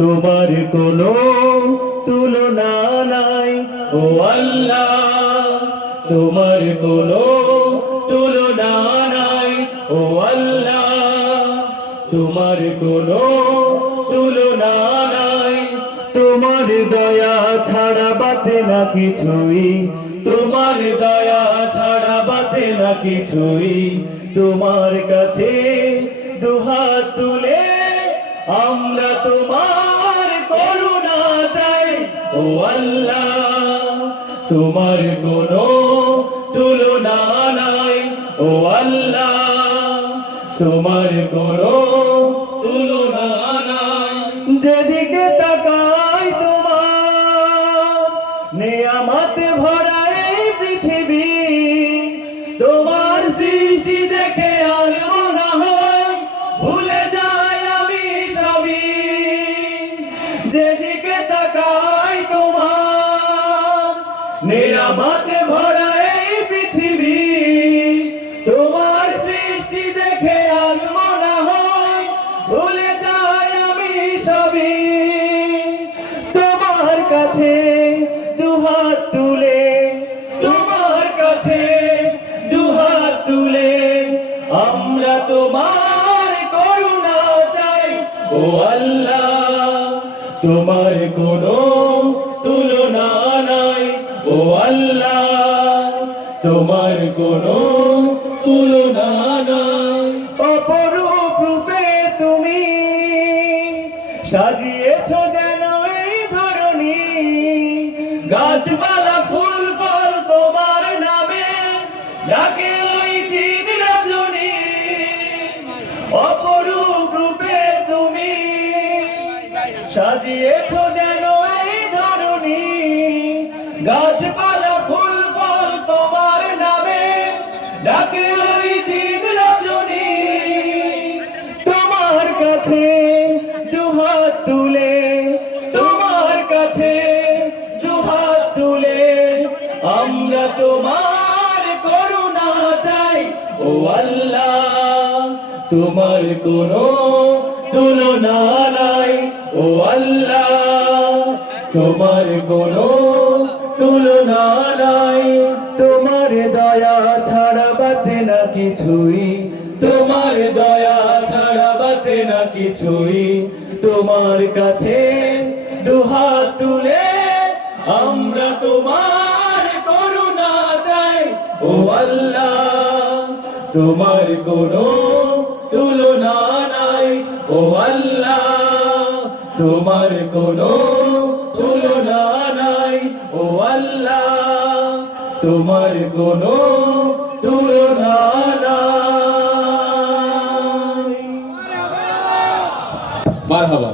তোমার কোনো তুলনা নাই ও আল্লাহ, তোমার কোনো তুলনা নাই ও আল্লাহ, তোমার কোনো তুলনা নাই। তোমার দয়া ছাড়া বাঁচে না কিছুই, তোমার দয়া ছাড়া বাঁচে না কিছুই। তোমার কাছে দুহাত তুলে আমরা তোমার করুণা চাই ও আল্লাহ, তোমার কোনো তুলনা নাই ও আল্লাহ, তোমার কোনো তুলনা নাই। যেদিকে তাকাই তোমার নেয়ামতে ভরা এই পৃথিবী, তোমার সৃষ্টি দেখে আর মনে হয় ভুলে যাই আমি সবই। যেদিকে তাকাই তোমার নেয়ামতে ভরা এই পৃথিবী, তোমার সৃষ্টি দেখে আর মনে হয় ভুলে যাই আমি সবই। তোমার কাছে দুহাত তুলে, তোমার কাছে দুহাত তুলে আমরা তোমার করুণা চাই ও আল্লাহ, তোমার কোনো তুলনা নাই ও আল্লাহ, তোমার কোনো তুলনা নাই। অপরূপ রূপে তুমি সাজিয়েছ যেন এই ধরনী, গাছপালা ফুল ফল তোমার নামে ডাকে ওই দিন রজনী। অপরূপ রূপে তুমি সাজিয়েছ যেন এই ধরনী, গাছপালা ফুল ফল তোমার নামে ডাকে ওই দিন রজনী। তোমার কাছে দুহাত তুলে, তোমার কাছে দুহাত তুলে আমরা তোমার করুণা চাই ও আল্লাহ, তোমার কোনো তুলনা নাই ও আল্লাহ, তোমার কোনো তুলনা নাই। তোমার দয়া ছাড়া বাঁচে না কিছুই, তোমার দয়া ছাড়া বাঁচে না কিছুই। তোমার কাছে দুহাত তুলে আমরা তোমার করুণা চাই ও আল্লাহ, তোমার কোনো তুলনা নাই ও আল্লাহ, তোমার কোনো তুলনা নাই ও আল্লাহ, তোমার কোনো তুলনা নাই। মারহাবা।